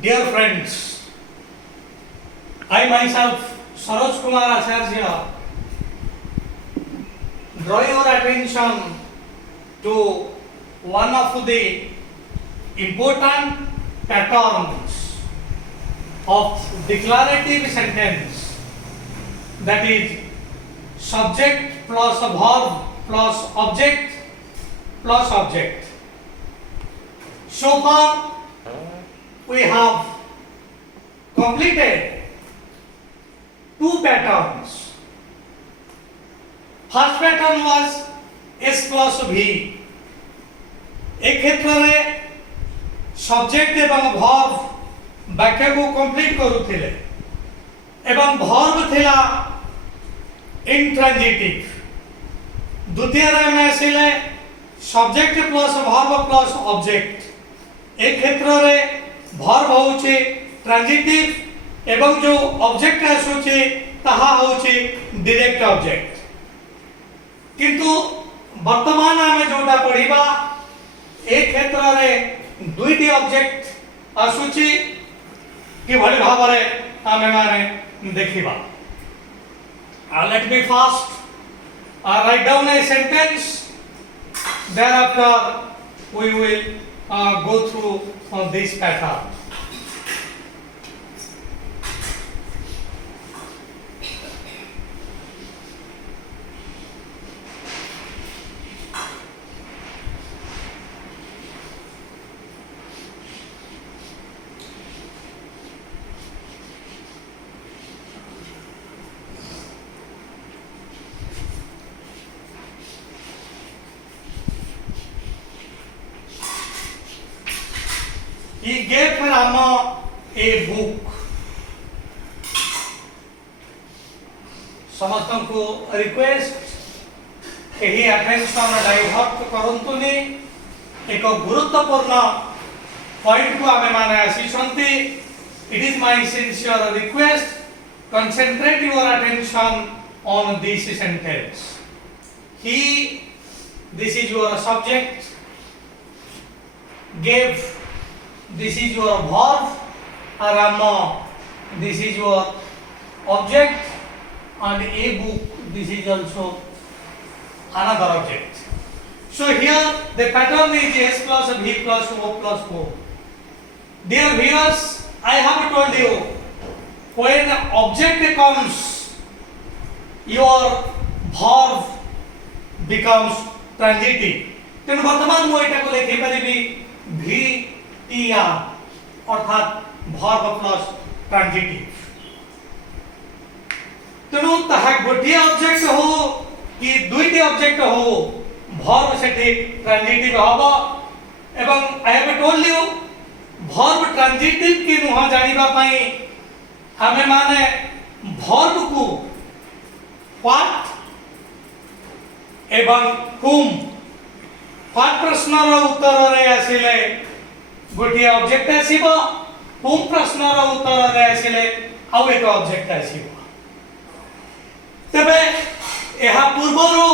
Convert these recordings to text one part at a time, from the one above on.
Dear friends, I myself, Saroj Kumar Acharya, draw your attention to one of the important patterns of declarative sentence, that is subject plus a verb plus object plus object. So far we have completed two patterns. First pattern was S plus V. एक क्षेत्र रे subject एवं verb वाक्य को complete करूथिले एवं verb थिला intransitive. द्वितीय रे में आसिले subject plus verb plus object. एक क्षेत्र रे वर्ब होउची ट्रांजिटिव एवं जो ऑब्जेक्ट आसुची ताहा होउची डायरेक्ट ऑब्जेक्ट. किंतु वर्तमान आमे जोटा पढिबा एक क्षेत्र रे दुईटी ऑब्जेक्ट आसुची कि भली भाबरे आमे माने देखिबा. Let me first write down a sentence. Thereafter we will go through this pattern. He gave Rama a book. समस्तों को रिक्वेस्ट यही अटेंशन डाइवर्ट करंतुनी एक गुरुत्वपूर्ण पॉइंट को आमे माने आसीछंती. It is my sincere request, concentrate your attention on this sentence. He, this is your subject, gave, this is your verb, Rama, this is your object, and a book, this is also another object. So here the pattern is S plus V plus O plus O. Dear viewers, I have told you, when object comes, your verb becomes transitive. तेणु वर्तमान मु एटा को लिखि परिबी V TR अर्थात verb plus transitive. तेणु ताहा गोटे object हो कि दुईटी ऑब्जेक्ट हो, verb सेठी transitive हबो. एवं I have told you, verb transitive कि नुहा जानिबा पई हमें माने verb को what एवं whom what प्रश्नर उत्तर रे आसिले गोटे ऑब्जेक्ट आसीबो, whom प्रश्नर उत्तर रे आसिले आउ एक ऑब्जेक्ट आसीबो. तबे एहा पूर्वरो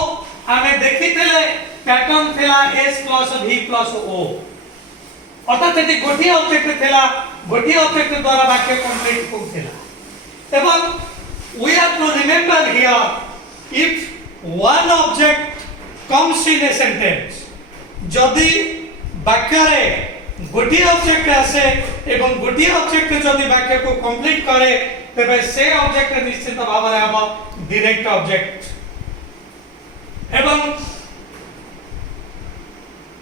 हमें देखिथिले पैटर्न थिला S plus V plus O. अर्थात यदि गोटे ऑब्जेक्ट थिला, गोटे ऑब्जेक्ट द्वारा वाक्य कंप्लीट होथिला. एवं we have to remember here, if one object comes in a sentence, जदि वाक्य रे गोटे ऑब्जेक्ट आसे एवं गोटे ऑब्जेक्ट जदि वाक्य को कंप्लीट करे तबे से ऑब्जेक्ट निश्चित भाव रे हम डायरेक्ट ऑब्जेक्ट. एवं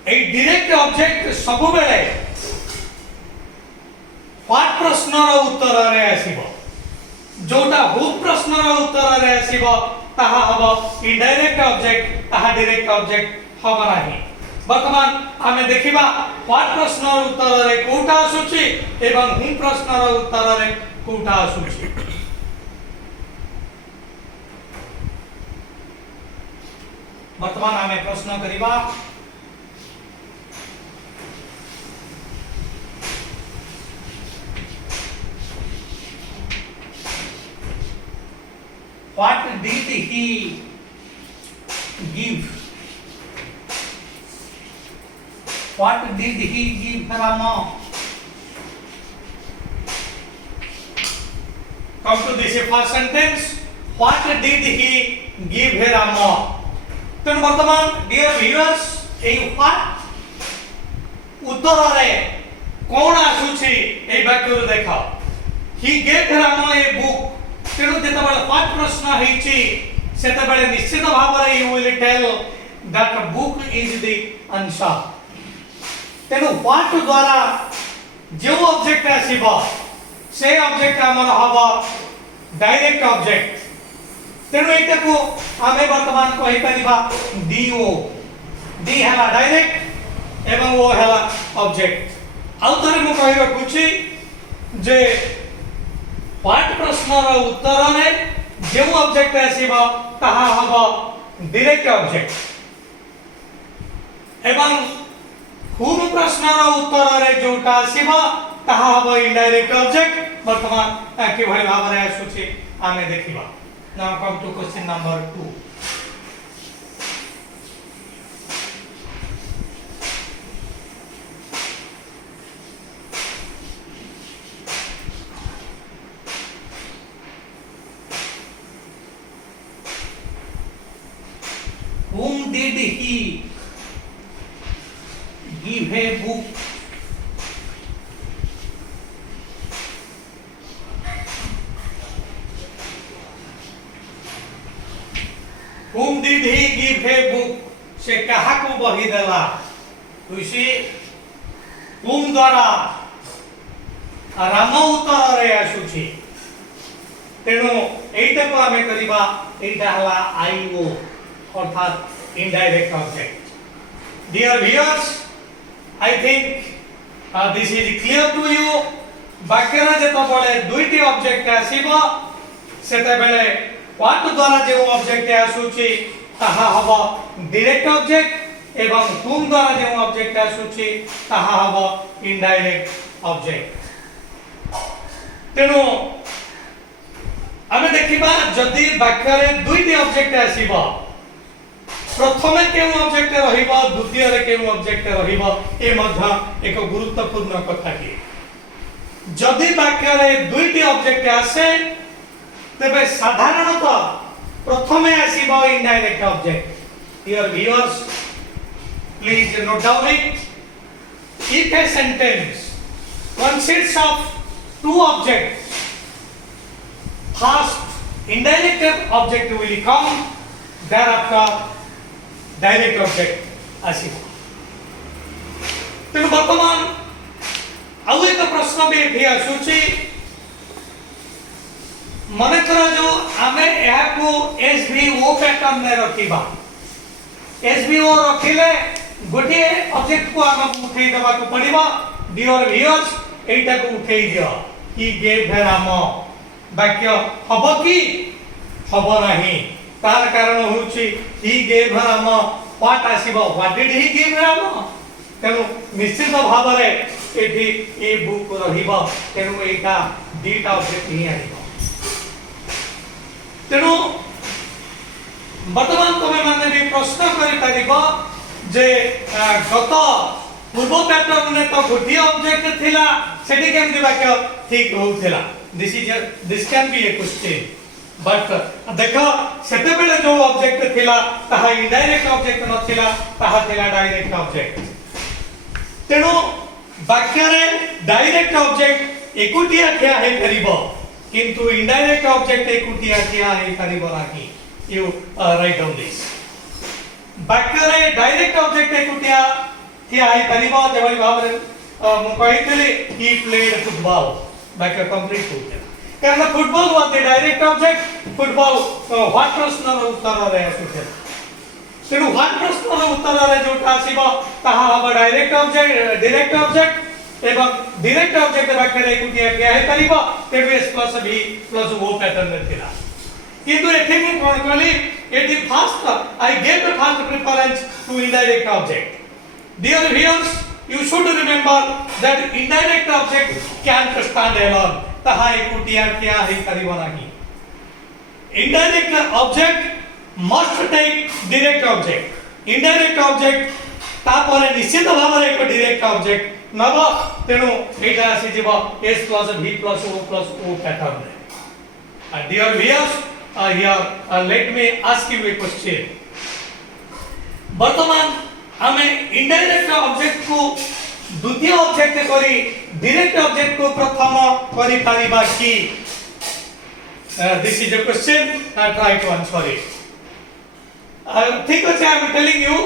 ए डायरेक्ट ऑब्जेक्ट सब बेले व्हाट प्रश्नर उत्तर रे आसीबो. जोटा हु प्रश्नर उत्तर रे आसीबो ताहा हबो इनडायरेक्ट ऑब्जेक्ट, ताहा डायरेक्ट ऑब्जेक्ट हबो नाही. वर्तमान आमे देखिबा व्हाट प्रश्नर उत्तर रे कोटा आसुची एवं हु प्रश्नर उत्तर रे कोटा आसुची. वर्तमान आमे प्रश्न करिबा. What did he give? What did he give Rama? come to this first sentence. What did he give her Rama? तेणु वर्तमान dear viewers ए what उत्तर रे कौन आसुछि ए वाक्य रे देखा he gave her Rama a book तेणु जेते बेले what प्रश्न हेछि सेते बेले निश्चित भाव रे you will tell that book is the answer तेणु what द्वारा जो ऑब्जेक्ट आसीबो से ऑब्जेक्ट हमर हबो डायरेक्ट ऑब्जेक्ट तेणु एटा को आमे वर्तमान कहि परिबा डीओ डी हैला डायरेक्ट एवं वो हैला ऑब्जेक्ट आउ थरे मु कहि रखुछि जे पाठ प्रश्न रो उत्तर रे जे ऑब्जेक्ट आसीबा ताहा हबो डायरेक्ट ऑब्जेक्ट एवं हुम प्रश्न रो उत्तर रे जोटा आसीबा ताहा हबो इनडायरेक्ट ऑब्जेक्ट वर्तमान के भली भाव रे आसुछि आमे देखिबा Now come to question number 2. Whom did he give a book? Whom did he give a book? से कहा को बही देला तुसी whom द्वारा राम उत्तर रे आसुछि तेणु एटा को आमे करिबा एटा हला आईओ अर्थात indirect object dear viewers I think this is clear to you वाक्य रे जतो बळे दुईटी ऑब्जेक्ट आसीबो सेते बेले what द्वारा जे ऑब्जेक्ट आसुछि ताहा हबो डायरेक्ट ऑब्जेक्ट एवं whom द्वारा जे ऑब्जेक्ट आसुछि ताहा हबो इनडायरेक्ट ऑब्जेक्ट तेनु आमे देखिबा जदी वाक्य रे दुईटी ऑब्जेक्ट आसीबो प्रथमे केउ ऑब्जेक्ट रहिबो द्वितीय रे केउ ऑब्जेक्ट रहिबो ए मध्य एक गुरुत्वपूर्ण कथा की जदी वाक्य रे दुईटी ऑब्जेक्ट आसे तबे साधारणतः प्रथमे आसीबो indirect object dear viewers please note down it if a sentence consists of two objects first indirect object will come thereafter direct object आसीबो तेणु वर्तमान आउ एक प्रश्न भी एठी आसुछि मन करा जो आमे यहा को एसवीओ पैटर्न में रखिबा एसवीओ रखिले गोटे ऑब्जेक्ट को आम उठै देबा को पड़िबा डियर व्यूअर्स एटा को उठै दियो ही गेव हर राम वाक्य हबो की हबो नाही तार कारण होछि he gave her Ram what आसीबो what did he give Ram तेनु निश्चित भाव रे एठी ए बुक रहिबो तेनु एटा डीटा ऑब्जेक्ट ही आइबो तेणु वर्तमान तुम्हें माने भी प्रश्न करि परिबो जे गत पूर्व पैटर्न ने तो गोटी ऑब्जेक्ट थिला सेठी केमति वाक्य ठीक होउथिला this can be a question but देखो सेते बेले जो ऑब्जेक्ट थिला ताहा इनडायरेक्ट ऑब्जेक्ट नथिला ताहा थिला डायरेक्ट ऑब्जेक्ट तेणु वाक्य रे डायरेक्ट ऑब्जेक्ट एकुटिया क्या है परिबो किंतु इनडायरेक्ट ऑब्जेक्ट एकुटिया क्या है परिबो राखी यू राइट डाउन दिस वाक्य रे डायरेक्ट ऑब्जेक्ट एकुटिया क्या है परिबो जेवली भाव रे मु कहितली ही प्लेड फुटबॉल वाक्य कंप्लीट होते कारण football was the direct object football what प्रश्न रो उत्तर रे आसुते तेणु व्हाट प्रश्न रो उत्तर रे जोटा आसीबो ताहा हबो डायरेक्ट ऑब्जेक्ट डायरेक्ट ऑब्जेक्ट एवं डायरेक्ट ऑब्जेक्ट वाक्य रे कुटिया क्या है परिबो तेणु S plus B plus O pattern में थिला किंतु एठी मु कोन कहली एठी first I gave the first preference to indirect object dear viewers you should remember that indirect object can't stand alone ताहा एकुटिया क्या है परिबो नाही indirect object must take direct object indirect object तापरे निश्चित भाव रे एक डायरेक्ट ऑब्जेक्ट नबो तेनु एटा आसी जीवो s + v + o + o pattern रे Dear viewers, here let me ask you a question. वर्तमान आमे इनडायरेक्ट ऑब्जेक्ट को द्वितीय ऑब्जेक्ट करी डायरेक्ट ऑब्जेक्ट को प्रथम करी परिबा की? This is a question. Try to answer it. ठीक अछि, I am telling you,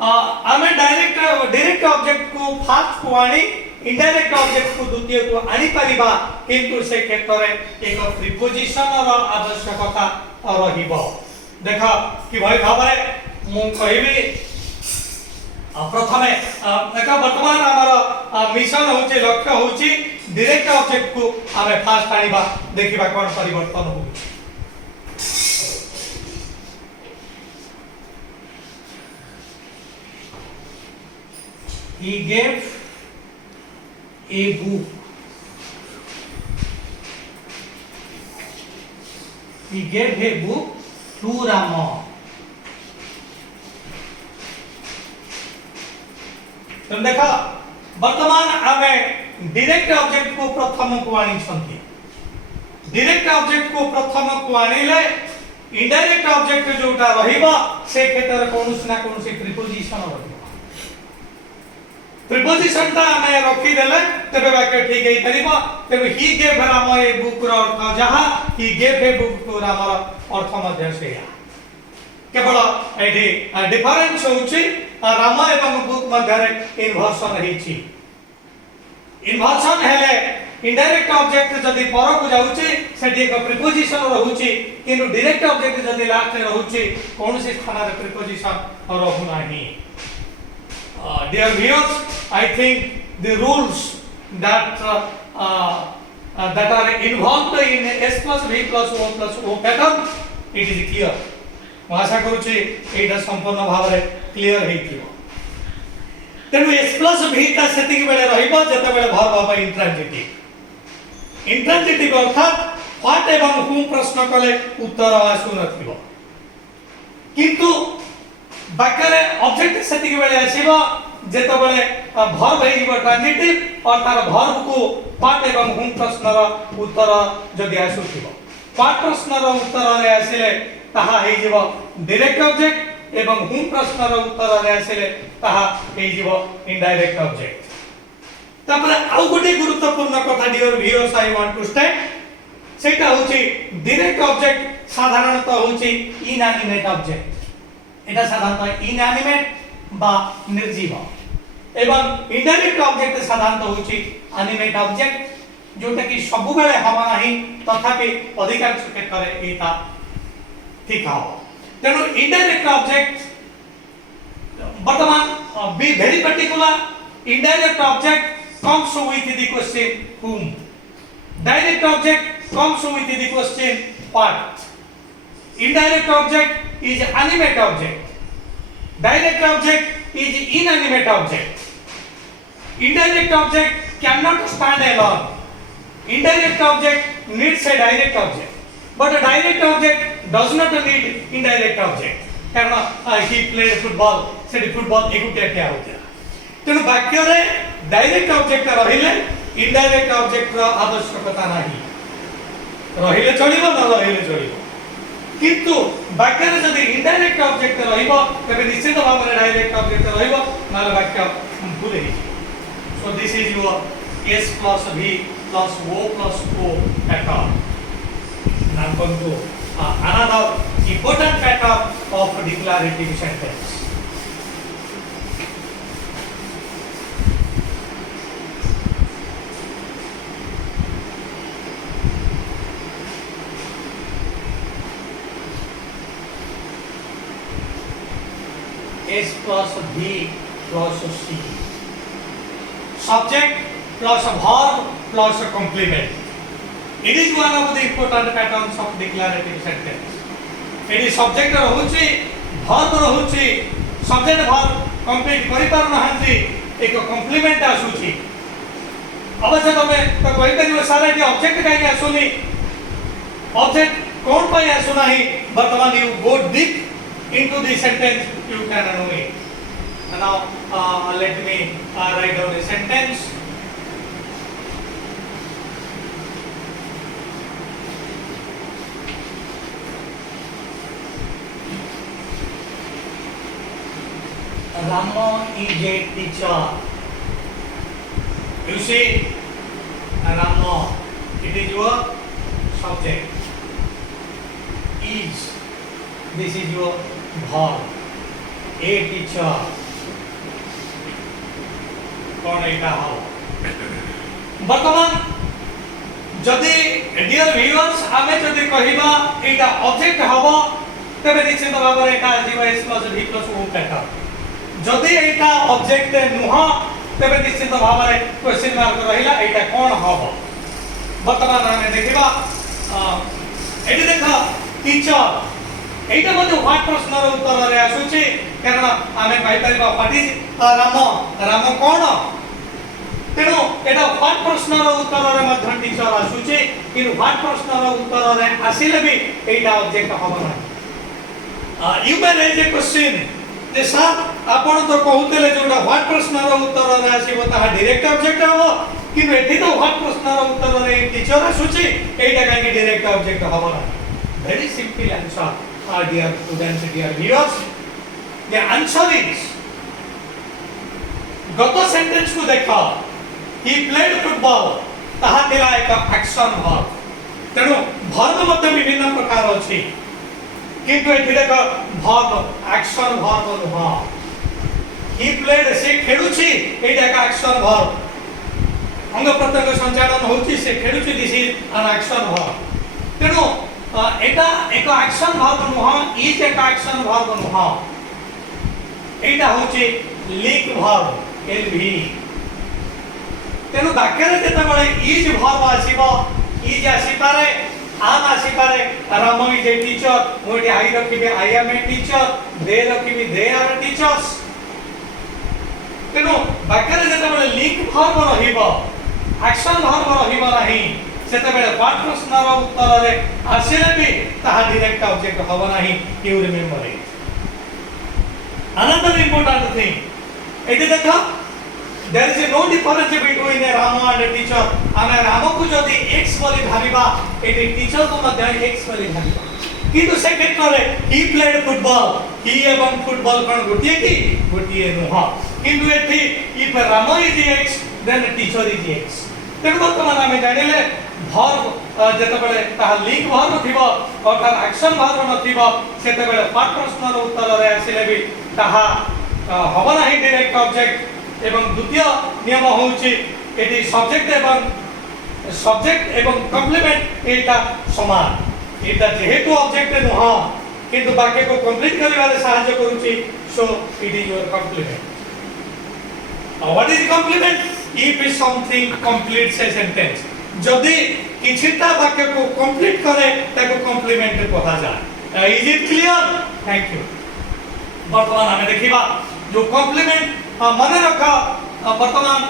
आमे डायरेक्ट ऑब्जेक्ट को फर्स्ट को आनी इनडायरेक्ट ऑब्जेक्ट को द्वितीय को आनी परिबा, किंतु से क्षेत्र रे एक प्रीपोजिशन रो आवश्यकता रहिबो. देखा कि भाई भाबरे मु कहबी प्रथमे देखा वर्तमान हमर मिशन होचे लक्ष्य होची डायरेक्ट ऑब्जेक्ट को आमे फास्ट आनिबा, देखिबा कोन परिवर्तन होई. He gave a book. He gave a book to Rama. तुम देखा वर्तमान आमे डायरेक्ट ऑब्जेक्ट को प्रथम को आनी छंती. डायरेक्ट ऑब्जेक्ट को प्रथम को आनिले इनडायरेक्ट ऑब्जेक्ट जोटा रहिबा से क्षेत्र कोनस ना कोनस प्रीपोजिशन रहिबा. प्रीपोजिशन ता आमे रखी देले तबे वाक्य ठीक हेई परिबा. तबे he gave Ram a book रो अर्थ जहा he gave a book to Ram रो अर्थ मध्ये सेया. केवल एठी डिफरेंस होची राम एवं बुक मध्ये इन्वर्सन हेची. इन्वर्सन हेले इनडायरेक्ट ऑब्जेक्ट जदी पर को जाउची सेठी एक प्रीपोजिशन रहउची, किंतु डायरेक्ट ऑब्जेक्ट जदी लास्ट रे रहउची कोनसी स्थान रे प्रीपोजिशन रहउ नाही. Dear viewers, I think the rules that that are involved in S plus V plus O pattern, it is clear. ମୁଁ ଆଶା କରୁଛି ଏଇଟା ସମ୍ପୂର୍ଣ୍ଣ ଭାବରେ କ୍ଲିୟର ହେଇଥିବ. ତେଣୁ S plus V ଟା ସେତିକି ବେଳେ ରହିବ ଯେତେବେଳେ ଭର୍ବ ହେବ ଇଣ୍ଟ୍ରାନ୍ଜିଟିଭ. ଇଣ୍ଟ୍ରାନ୍ଜିଟିଭ ଅର୍ଥାତ୍ ହ୍ୱାଟ ଏବଂ ହୁମ୍ ପ୍ରଶ୍ନ କଲେ ଉତ୍ତର ଆସୁନଥିବ, କିନ୍ତୁ ବାକ୍ୟରେ ଅବଜେକ୍ଟ ସେତିକି ବେଳେ ଆସିବ ଯେତେବେଳେ ଭର୍ବ ହେଇଯିବ ଟ୍ରାନ୍ଜିଟିଭ ଅର୍ଥାତ୍ ଭର୍ବକୁ ହ୍ୱାଟ ଏବଂ ହୁମ୍ ପ୍ରଶ୍ନର ଉତ୍ତର ଯଦି ଆସୁଥିବ. ହ୍ୱାଟ ପ୍ରଶ୍ନର ଉତ୍ତରରେ ଆସିଲେ ତାହା ହେଇଯିବ डायरेक्ट ऑब्जेक्ट एवं हुम प्रश्नर उत्तर रे आसिले ताहा हेजिबो इनडायरेक्ट ऑब्जेक्ट. तापर आउ गोटे गुरुत्वपूर्ण कथा dear viewers I want to state, सेटा होची डायरेक्ट ऑब्जेक्ट साधारणतः होची इनएनिमेट ऑब्जेक्ट. एटा साधारणतः इनएनिमेट बा निर्जीव एवं इनडायरेक्ट ऑब्जेक्ट साधारणतः होची एनिमेट ऑब्जेक्ट, जोटा कि सब बेले हवा नाही तथापि अधिकांश क्षेत्र रे एटा ठीक हो. तेणु इनडायरेक्ट ऑब्जेक्ट वर्तमान be very particular. Indirect object comes with the question whom. Direct object comes with the question what. Indirect object is animate object. Direct object is inanimate object. Indirect object cannot stand alone. Indirect object needs a direct object, but a direct object does not need indirect object. कारण he played football, से football एकुटिया क्या होता है. तेणु वाक्य रे direct object रहिले indirect object रो आवश्यकता नाही. रहिले चलिबो न रहिले चलिबो, किंतु वाक्य रे जदि इनडायरेक्ट ऑब्जेक्ट रहिबो तबे निश्चित भाव रे डायरेक्ट ऑब्जेक्ट रहिबो, नाले वाक्य भूल हेइ. So this is your S plus V plus O plus O pattern. Now come to another important pattern of declarative sentence. S plus V plus C. Subject plus verb plus complement. It is one of the important patterns of declarative sentence. It is subject रहुची, verb रहुची, subject verb complete करि पार नहंती, एक complement आसुची. अवश्य तमे तो कहि परिबो सारा कि object काहे आसुनी, ऑब्जेक्ट कोन पय आसु नाही. वर्तमान you go deep into the sentence, you can know it. And now let me write down the sentence. Rama is a teacher. You see, Rama, it is your subject. Is, this is your verb. A teacher. कौन एटा हो वर्तमान जदि dear viewers आमे जदि कहिबा एटा object हबो तबे निश्चित भाव रे एटा जीव s + v + o पैटर्न जदि एटा ऑब्जेक्ट नुह तबे निश्चित भाव रे क्वेश्चन मार्क रहिला एटा कोन हबो वर्तमान आमे देखिबा एटी देखा टीचर एटा मध्ये व्हाट प्रश्नर उत्तर रे आसुची कारण आमे पाई परिबा व्हाट इज राम राम कोन तेणु एटा व्हाट प्रश्नर उत्तर रे मध्ये टीचर आसुची कि व्हाट प्रश्नर उत्तर रे आसिले भी एटा ऑब्जेक्ट हबो ना you may raise a question जे सर आपण तो कहउतेले जोटा व्हाट प्रश्नर उत्तर रे आसीबो ता डायरेक्ट ऑब्जेक्ट हबो कि एठी तो व्हाट प्रश्नर उत्तर रे टीचर आसुची एटा काहे डायरेक्ट ऑब्जेक्ट हबो ना very simple answer dear students, dear viewers, the answer is गत सेंटेंस को देखा he played football ताहा थिला एक एक्शन वर्ब तेनु वर्ब मध्ये विभिन्न प्रकार अछि किंतु एठी देख वर्ब एक्शन वर्ब नुह he played से खेलुछि एटा एक एक्शन वर्ब अंग प्रत्यंग संचालन होछि से खेलुछि this is an action verb तेनु एटा एक एक्शन वर्ब नुह इज एक एक्शन वर्ब नुह एटा होछि लिंक वर्ब एलवी तेनु वाक्य रे जते बळे इज वर्ब आसीबो इज आसी पारे आम आसी पारे राम इज ए टीचर मोटी आई रखिबे I am a teacher they रखिबे दे आर टीचर्स तेनु वाक्य रे जते बळे लिंक वर्ब रहिबो एक्शन वर्ब रहिबो नाही सेते बेले व्हाट प्रश्नर उत्तर रे आसिले भी ताहा डायरेक्ट ऑब्जेक्ट हबो नाही you remember it another important thing एटी देखा there is no difference between a Ram and a teacher आमे राम को जदी x बोली भाबिबा एटी टीचर को मध्ये x बोली भाबिबा किंतु से क्षेत्र रे ही प्लेड फुटबॉल ही एवं फुटबॉल कोन गोटिए की गोटिए नुह किंतु एठी if Ram is x then teacher is x तेणु बर्तमान आमे जानिले वर्ब जते बेले ताहा लिंक वर्ब थिबो अर्थात एक्शन वर्ब नथिबो सेते बेले व्हाट प्रश्नर उत्तर रे आसिले भी ताहा हबो नाही डायरेक्ट ऑब्जेक्ट एवं द्वितीय नियम होउची एटी सब्जेक्ट एवं कॉम्प्लीमेंट एटा समान एटा जेहेतु ऑब्जेक्ट नुह किंतु वाक्य को कंप्लीट करिवारे सहायता करूची so it is your complement what is complement if something completes a sentence जदि किछिटा वाक्य को कंप्लीट करे ताको कॉम्प्लीमेंट कहा जाय is it clear thank you वर्तमान हमें देखिबा जो कॉम्प्लीमेंट माने रखा वर्तमान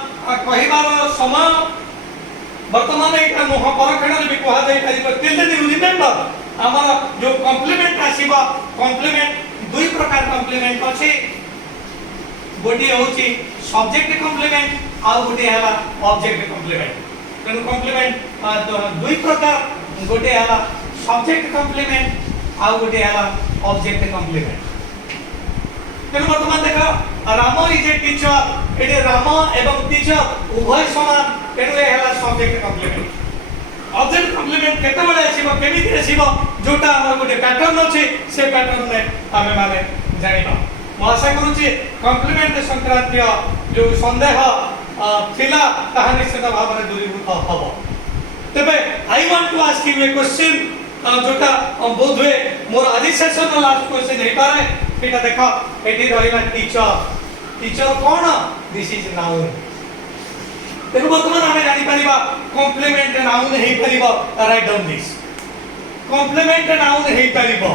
कहिबार समय वर्तमान एटा मोह परखण भी कहा जाय परिबो टिल द यू रिमेंबर हमर जो कॉम्प्लीमेंट आसीबा कॉम्प्लीमेंट दुई प्रकार कॉम्प्लीमेंट अछि गोटी होची सब्जेक्ट कॉम्प्लीमेंट आउ गोटे हला ऑब्जेक्ट कॉम्प्लीमेंट तेनु कॉम्प्लीमेंट दुई प्रकार गोटे हला सब्जेक्ट कॉम्प्लीमेंट आउ गोटे हला ऑब्जेक्ट कॉम्प्लीमेंट तेनु वर्तमान देखा राम इज ए टीचर एटे राम एवं टीचर उभय समान तेनु ए हला सब्जेक्ट कॉम्प्लीमेंट ऑब्जेक्ट कॉम्प्लीमेंट केते बेले आसीबो केमिति आसीबो जोटा हमर गोटे पैटर्न अछि से पैटर्न में आमे माने जानिबा म आशा करूची कॉम्प्लीमेंट संक्रांतीय जो संदेह थिला ताहा निश्चित भाव में दूरीभूत हबो तबे I want to ask you a question जोटा बोधवे मोर आदि सेशन लास्ट क्वेश्चन हे पारे एटा देखा एटी रहिला टीचर कोन दिस इज नाउन तेनु वर्तमान हमें जानि परिबा कॉम्प्लीमेंट नाउन हे परिबो write down this complement noun हे परिबो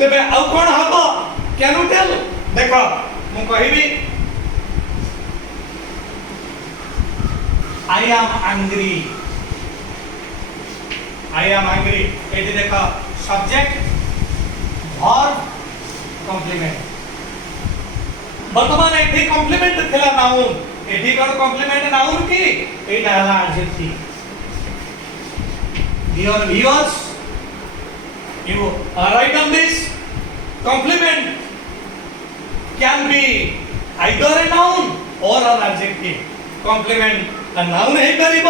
तबे आउ कोन हबो कैन यू टेल देखा मु कहिबी I am angry. I am angry. एटी देखा subject, verb, complement. वर्तमान एटी complement थिला noun. एटी कौन complement noun की? एटा हला adjective. Dear viewers, you write on this complement can be either a noun or an adjective. Complement a noun ହେଇ ପାରିବ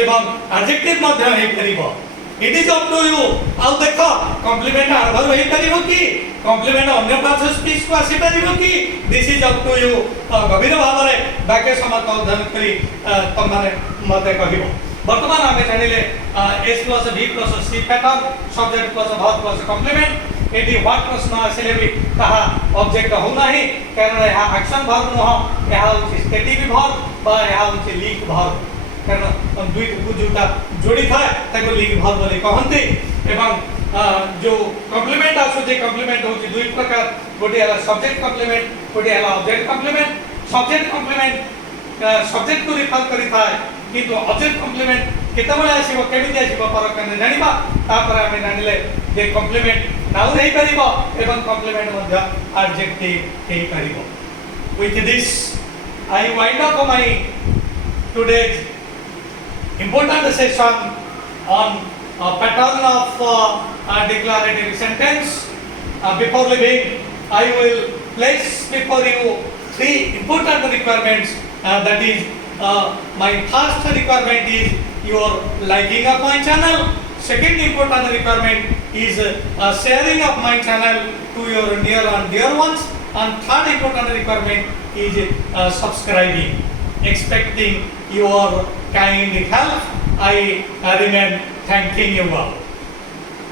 ଏବଂ adjective ମଧ୍ୟ ହେଇ ପାରିବ. It is up to you. ଆଉ ଦେଖ complement adverb ହେଇ ପାରିବ କି complement ଅନ୍ୟ ପାର୍ଶ୍ୱ ସ୍ପିଚ୍ କୁ ଆସି ପାରିବ କି this is up to you. ଗଭୀର ଭାବରେ ବାକ୍ୟ ସମାପ୍ତ ଅଧ୍ୟୟନ କରି ତମମାନେ ମୋତେ କହିବ. ବର୍ତ୍ତମାନ ଆମେ ଜାଣିଲେ S plus V plus C pattern subject plus verb plus complement. Eighty what प्रश्न आसिले भी ताहा ऑब्जेक्ट हो नाही कारण यह एक्शन वर्ब नह यह होची स्टेटिव वर्ब बा यह होची लीक वर्ब कारण दुई को जोटा जोड़ी थाए ताको लीक वर्ब बोली कहंती एवं जो कॉम्प्लीमेंट आसो जे कॉम्प्लीमेंट होची दुई प्रकार गोटे हला सब्जेक्ट कॉम्प्लीमेंट गोटे हला object complement subject complement subject को रिफर करी थाए किंतु ऑब्जेक्ट कॉम्प्लीमेंट केतबेले आसीबो केमिति आसीबो परक कने जानिबा तापर आमे जानिले जे कॉम्प्लीमेंट नाउन हेई परिबो एवं कॉम्प्लीमेंट मध्य एडजेक्टिव हेई परिबो. With this I wind up my today's important session on pattern of declarative sentence. Before leaving I will place before you three important requirements, that is my first requirement is your liking of my channel. Second important requirement is sharing of my channel to your near and dear ones. And third important requirement is subscribing. Expecting your kind help, I remain thanking you all.